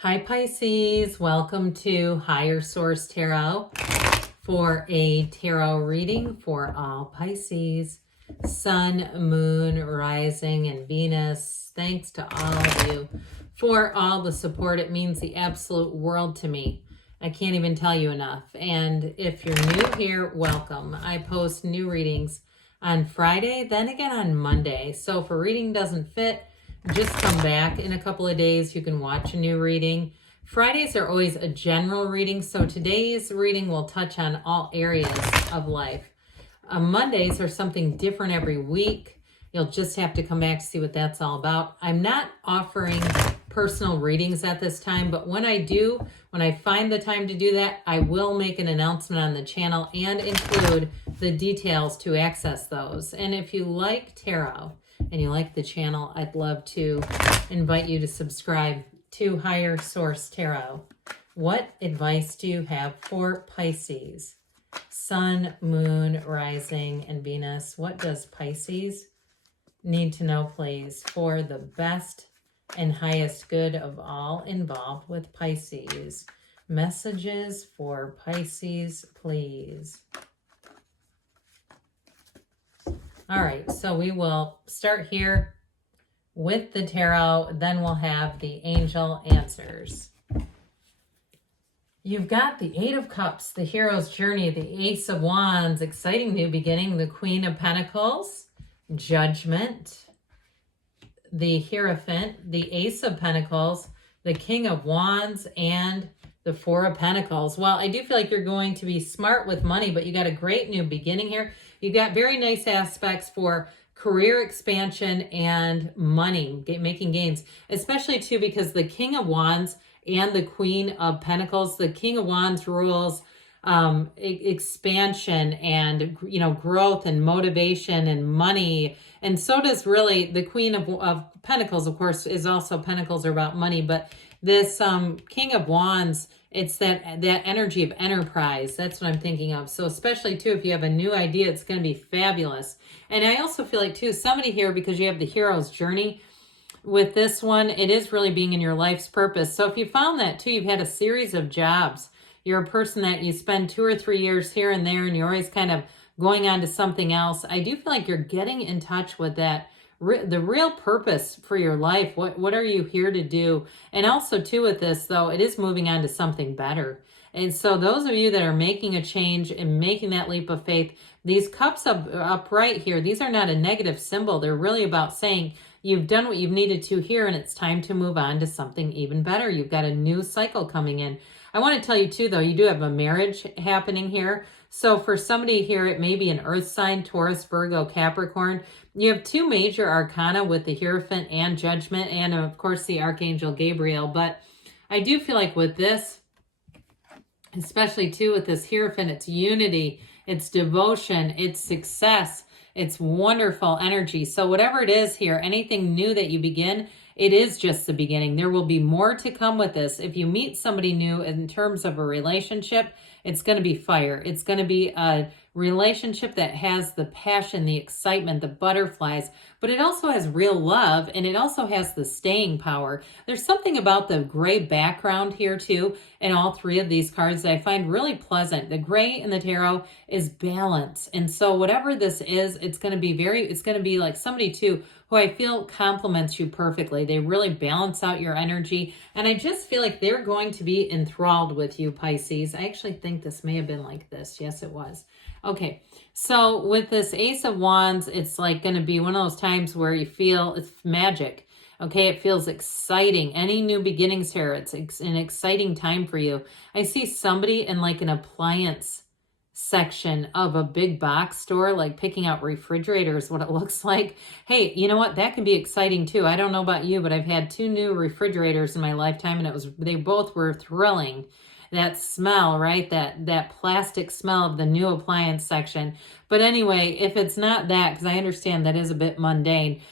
Hi Pisces, welcome to Higher Source Tarot for a tarot reading for all Pisces, Sun, Moon, Rising, and Venus. Thanks to all of you for all the support. It means the absolute world to me. I can't even tell you enough. And if you're new here, welcome. I post new readings on Friday, then again on Monday. So if a reading doesn't fit, just come back in a couple of days. You can watch a new reading. Fridays are always a general reading, so today's reading will touch on all areas of life. Mondays are something different every week. You'll just have to come back to see what that's all about. I'm not offering personal readings at this time, but when I do, when I find the time to do that, I will make an announcement on the channel and include the details to access those. And if you like tarot, and you like the channel, I'd love to invite you to subscribe to Higher Source Tarot. What advice do you have for Pisces? Sun, Moon, Rising, and Venus. What does Pisces need to know, please, for the best and highest good of all involved with Pisces? Messages for Pisces, please. All right, so we will start here with the tarot, then we'll have the angel answers. You've got the Eight of Cups, the hero's journey, the Ace of Wands, exciting new beginning, the Queen of Pentacles, Judgment, the Hierophant, the Ace of Pentacles, the King of Wands, and the Four of Pentacles. Well, I do feel like you're going to be smart with money, but you got a great new beginning here. You got very nice aspects for career expansion and money, making gains, especially too because the King of Wands and the Queen of Pentacles, the King of Wands rules expansion and, growth and motivation and money. And so does really the Queen of Pentacles, of course, is also Pentacles are about money, but this King of Wands, it's that energy of enterprise. That's what I'm thinking of. So especially too, if you have a new idea, it's going to be fabulous. And I also feel like too, somebody here, because you have the hero's journey with this one, it is really being in your life's purpose. So if you found that too, you've had a series of jobs. You're a person that you spend 2 or 3 years here and there, and you're always kind of going on to something else. I do feel like you're getting in touch with that, the real purpose for your life. What are you here to do? And also too with this though, it is moving on to something better. And so those of you that are making a change and making that leap of faith, these cups up right here, these are not a negative symbol. They're really about saying you've done what you've needed to here and it's time to move on to something even better. You've got a new cycle coming in. I want to tell you too, though, you do have a marriage happening here. So for somebody here, it may be an earth sign, Taurus, Virgo, Capricorn. You have 2 major arcana with the Hierophant and Judgment, and of course the Archangel Gabriel. But I do feel like with this, especially too with this Hierophant, it's unity, it's devotion, it's success, it's wonderful energy. So whatever it is here, anything new that you begin, it is just the beginning. There will be more to come with this. If you meet somebody new in terms of a relationship, it's going to be fire. It's going to be a relationship that has the passion, the excitement, the butterflies, but it also has real love and it also has the staying power. There's something about the gray background here too in all 3 of these cards that I find really pleasant. The gray in the tarot is balance. And so whatever this is, it's going to be like somebody too who I feel complements you perfectly. They really balance out your energy. And I just feel like they're going to be enthralled with you, Pisces. I actually think this may have been like this. Yes, it was. Okay, so with this Ace of Wands, it's like going to be one of those times where you feel it's magic. Okay, it feels exciting. Any new beginnings here, it's an exciting time for you. I see somebody in like an appliance section of a big box store, like picking out refrigerators, what it looks like. Hey, you know what? That can be exciting too. I don't know about you, but I've had 2 new refrigerators in my lifetime, and they both were thrilling. That smell, right? That plastic smell of the new appliance section. But anyway, if it's not that, because I understand that is a bit mundane,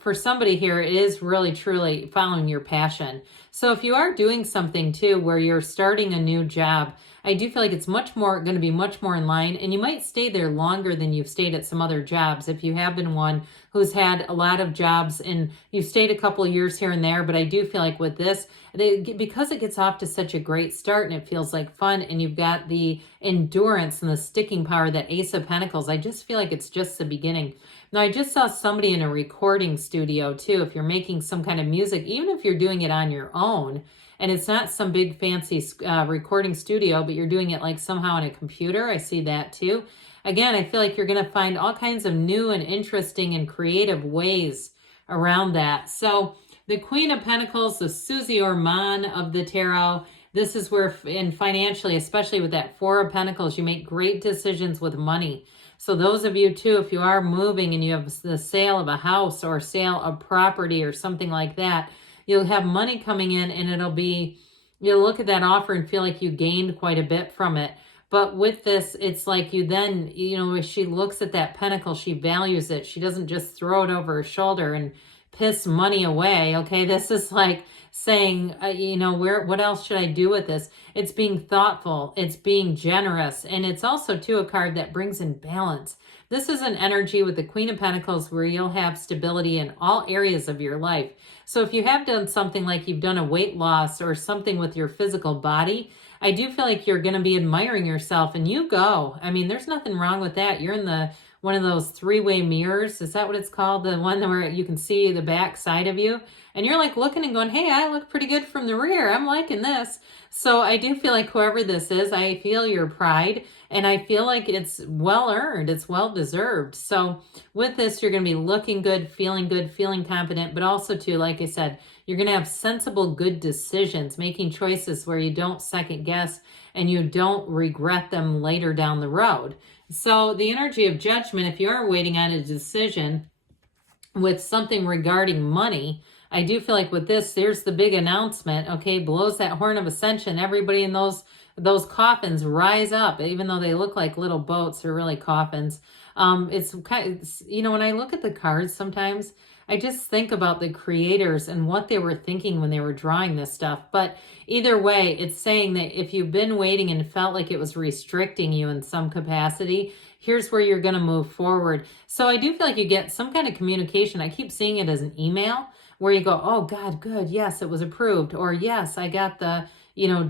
for somebody here, it is really truly following your passion. So if you are doing something too where you're starting a new job, I do feel like it's much more going to be much more in line, and you might stay there longer than you've stayed at some other jobs if you have been one who's had a lot of jobs and you've stayed a couple of years here and there. But I do feel like with this, because it gets off to such a great start and it feels like fun, and you've got the endurance and the sticking power, that Ace of Pentacles, I just feel like it's just the beginning. Now, I just saw somebody in a recording studio too. If you're making some kind of music, even if you're doing it on your own, and it's not some big fancy recording studio, but you're doing it like somehow on a computer, I see that too. Again, I feel like you're going to find all kinds of new and interesting and creative ways around that. So the Queen of Pentacles, the Susie Orman of the Tarot, this is where, and financially, especially with that Four of Pentacles, you make great decisions with money. So those of you too, if you are moving and you have the sale of a house or sale of property or something like that, you'll have money coming in, and it'll be, you'll look at that offer and feel like you gained quite a bit from it. But with this, it's like you then, if she looks at that pentacle, she values it. She doesn't just throw it over her shoulder and piss money away. Okay, this is like saying, what else should I do with this? It's being thoughtful, it's being generous, and it's also too a card that brings in balance. This is an energy with the Queen of Pentacles where you'll have stability in all areas of your life. So if you have done something like you've done a weight loss or something with your physical body, I do feel like you're going to be admiring yourself, and you go. I mean, there's nothing wrong with that. You're in one of those three-way mirrors. Is that what it's called? The one where you can see the back side of you. And you're like looking and going, hey, I look pretty good from the rear. I'm liking this. So I do feel like whoever this is, I feel your pride, and I feel like it's well earned. It's well deserved. So with this, you're going to be looking good, feeling confident, but also too, like I said, you're going to have sensible, good decisions, making choices where you don't second guess and you don't regret them later down the road. So the energy of Judgment, if you are waiting on a decision with something regarding money, I do feel like with this, there's the big announcement, okay, blows that horn of ascension. Everybody in those coffins rise up, even though they look like little boats, they're really coffins. It's kind of, when I look at the cards sometimes, I just think about the creators and what they were thinking when they were drawing this stuff. But either way, it's saying that if you've been waiting and felt like it was restricting you in some capacity, here's where you're going to move forward. So I do feel like you get some kind of communication. I keep seeing it as an email where you go, oh God, good. Yes, it was approved. Or yes, I got the,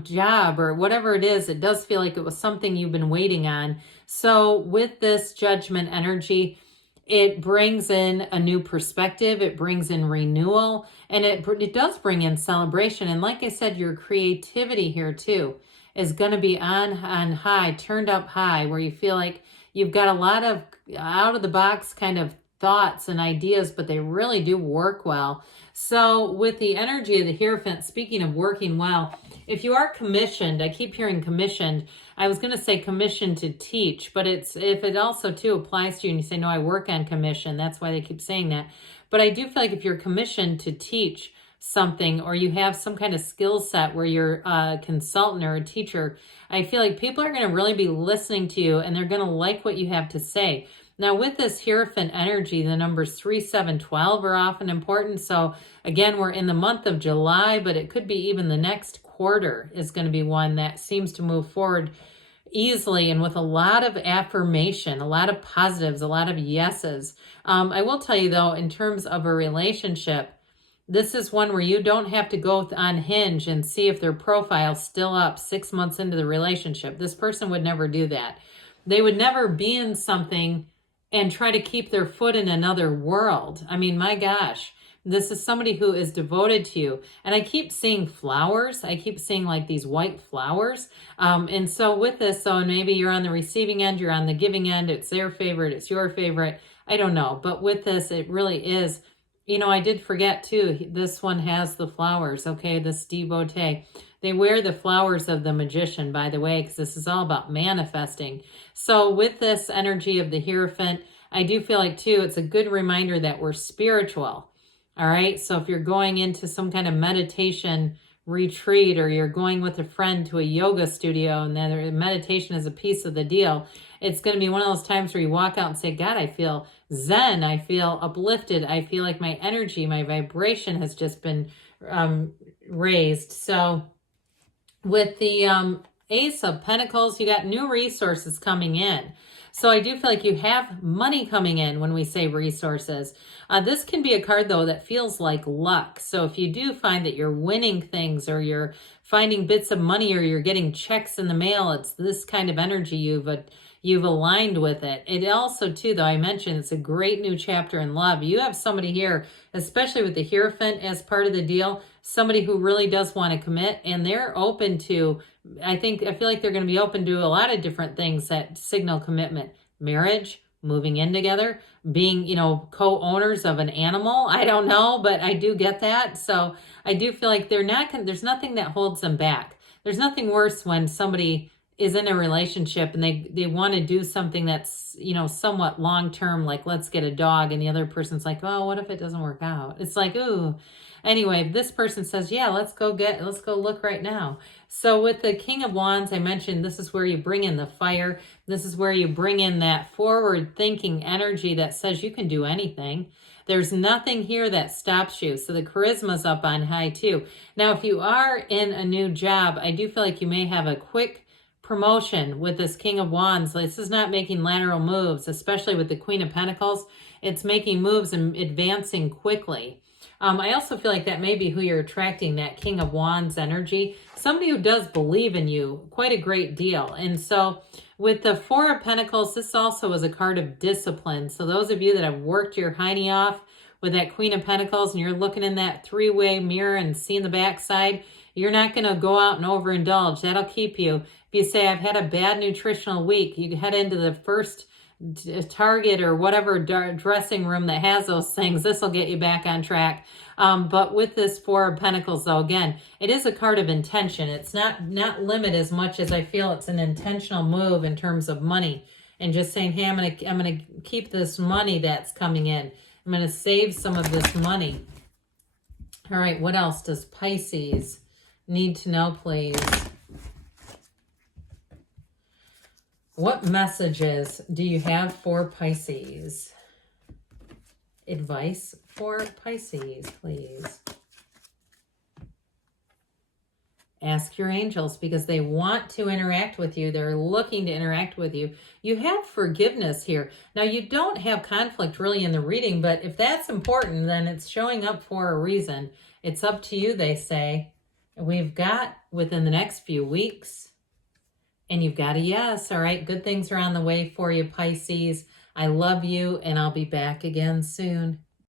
job, or whatever it is. It does feel like it was something you've been waiting on. So with this Judgment energy, it brings in a new perspective. It brings in renewal, and it does bring in celebration. And like I said, your creativity here too is going to be on high, turned up high, where you feel like you've got a lot of out of the box kind of thoughts and ideas, but they really do work well. So with the energy of the Hierophant, speaking of working well, if you are commissioned, I keep hearing commissioned. I was going to say commissioned to teach, but if it also too applies to you and you say, no, I work on commission. That's why they keep saying that. But I do feel like if you're commissioned to teach something, or you have some kind of skill set where you're a consultant or a teacher, I feel like people are going to really be listening to you, and they're going to like what you have to say. Now, with this Hierophant energy, the numbers 3, 7, 12 are often important. So again, we're in the month of July, but it could be even the next quarter is going to be one that seems to move forward easily and with a lot of affirmation, a lot of positives, a lot of yeses. I will tell you though, in terms of a relationship, this is one where you don't have to go on Hinge and see if their profile's still up 6 months into the relationship. This person would never do that. They would never be in something and try to keep their foot in another world. I mean, my gosh, this is somebody who is devoted to you. And I keep seeing flowers. I keep seeing like these white flowers. And so with this, so maybe you're on the receiving end, you're on the giving end, it's their favorite, it's your favorite. I don't know. But with this, it really is, I did forget too, this one has the flowers, okay, this devotee. They wear the flowers of the magician, by the way, because this is all about manifesting. So with this energy of the Hierophant, I do feel like too, it's a good reminder that we're spiritual. All right. So if you're going into some kind of meditation retreat, or you're going with a friend to a yoga studio and then meditation is a piece of the deal. It's going to be one of those times where you walk out and say, God, I feel zen. I feel uplifted. I feel like my energy, my vibration has just been raised. So with the Ace of Pentacles, you got new resources coming in. So I do feel like you have money coming in when we say resources. This can be a card, though, that feels like luck. So if you do find that you're winning things, or you're finding bits of money, or you're getting checks in the mail, it's this kind of energy you've aligned with it. It also, too, though, I mentioned it's a great new chapter in love. You have somebody here, especially with the Hierophant as part of the deal, somebody who really does want to commit, and they're open to, I feel like they're going to be open to a lot of different things that signal commitment. Marriage, moving in together, being, co-owners of an animal. I don't know, but I do get that. So I do feel like there's nothing that holds them back. There's nothing worse when somebody is in a relationship and they want to do something that's, somewhat long-term, like let's get a dog, and the other person's like, oh, what if it doesn't work out? It's like, ooh. Anyway, this person says, yeah, let's go look right now. So with the King of Wands, I mentioned this is where you bring in the fire. This is where you bring in that forward thinking energy that says you can do anything. There's nothing here that stops you. So the charisma's up on high too. Now, if you are in a new job, I do feel like you may have a quick promotion with this King of Wands. This is not making lateral moves, especially with the Queen of Pentacles. It's making moves and advancing quickly. I also feel like that may be who you're attracting, that King of Wands energy. Somebody who does believe in you quite a great deal. And so with the Four of Pentacles, this also is a card of discipline. So those of you that have worked your hiney off with that Queen of Pentacles and you're looking in that three-way mirror and seeing the backside, you're not going to go out and overindulge. That'll keep you. If you say, I've had a bad nutritional week, you head into the first Target or whatever dressing room that has those things. This will get you back on track. But with this Four of Pentacles, though, again, it is a card of intention. It's not limit as much as I feel it's an intentional move in terms of money, and just saying, hey, I'm gonna keep this money that's coming in. I'm gonna save some of this money. All right, what else does Pisces need to know, please? What messages do you have for Pisces? Advice for Pisces, please. Ask your angels, because they want to interact with you. They're looking to interact with you. You have forgiveness here. Now, you don't have conflict really in the reading, but if that's important, then it's showing up for a reason. It's up to you, they say. We've got within the next few weeks. And you've got a yes. All right. Good things are on the way for you, Pisces. I love you, and I'll be back again soon.